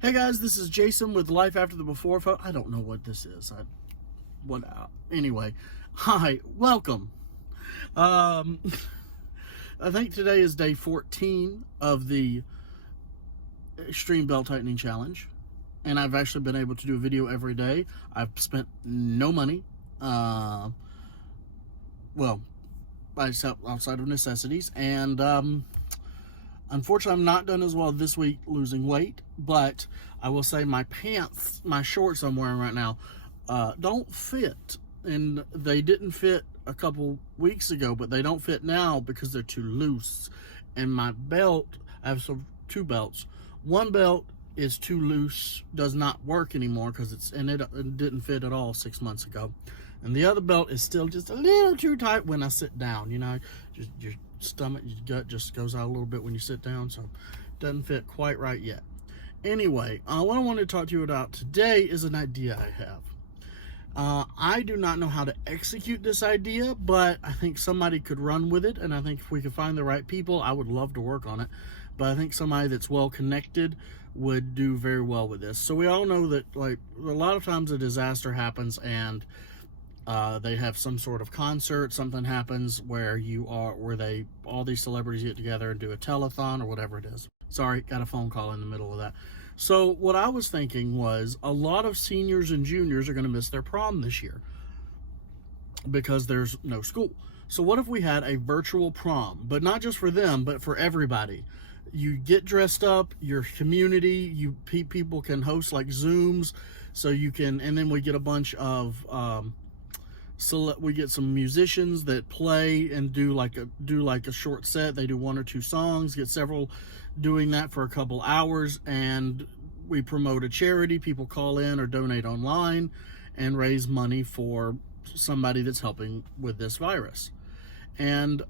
Hey guys, this is Jason with Life After the Before. I don't know what this is. Anyway, hi, welcome. I think today is day 14 of the Extreme Belt Tightening Challenge, and I've actually been able to do a video every day. I've spent no money, well, outside of necessities, and unfortunately, I'm not done as well this week losing weight, but I will say my pants, my shorts I'm wearing right now, don't fit. And they didn't fit a couple weeks ago, but they don't fit now because they're too loose. And my belt, I have two belts. One belt is too loose, does not work anymore because it didn't fit at all 6 months ago. And the other belt is still just a little too tight when I sit down. You know, just your stomach, your gut just goes out a little bit when you sit down, so it doesn't fit quite right yet. Anyway, what I wanted to talk to you about today is an idea I have. I do not know how to execute this idea, but I think somebody could run with it, and I think if we could find the right people, I would love to work on it. But I think somebody that's well connected would do very well with this. So we all know that, like, a lot of times a disaster happens and they have some sort of concert, something happens where all these celebrities get together and do a telethon or whatever it is. Sorry, got a phone call in the middle of that. So what I was thinking was a lot of seniors and juniors are going to miss their prom this year because there's no school. So what if we had a virtual prom, but not just for them, but for everybody? You get dressed up, your community, people can host like Zooms, so you can, and then we get a bunch of we get some musicians that play and do like a short set. They do one or two songs, get several doing that for a couple hours, and we promote a charity. People call in or donate online and raise money for somebody that's helping with this virus. And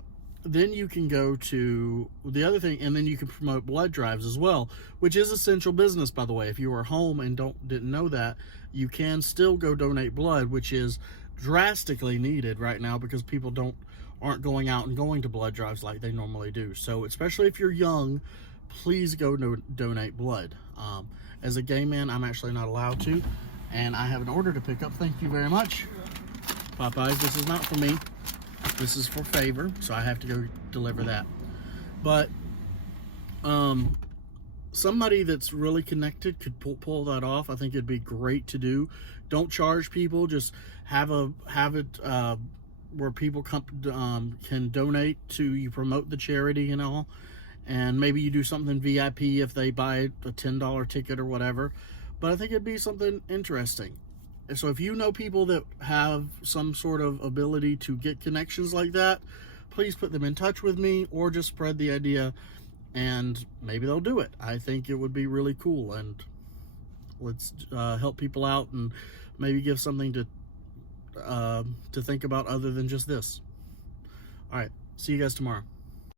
then you can go to the other thing, and then you can promote blood drives as well, which is essential business, by the way. If you are home and didn't know that, you can still go donate blood, which is drastically needed right now because people aren't going out and going to blood drives like they normally do. So especially if you're young, please go donate blood. As a gay man, I'm actually not allowed to, and I have an order to pick up. Thank you very much. Popeyes, this is not for me. This is for favor, so I have to go deliver that. But somebody that's really connected could pull that off. I think it'd be great to do. Don't charge people, just have it where people can donate to you, promote the charity and all, and maybe you do something VIP if they buy a $10 ticket or whatever. But I think it'd be something interesting. And so if you know people that have some sort of ability to get connections like that, please put them in touch with me, or just spread the idea and maybe they'll do it. I think it would be really cool, and let's help people out and maybe give something to think about other than just this. All right, see you guys tomorrow.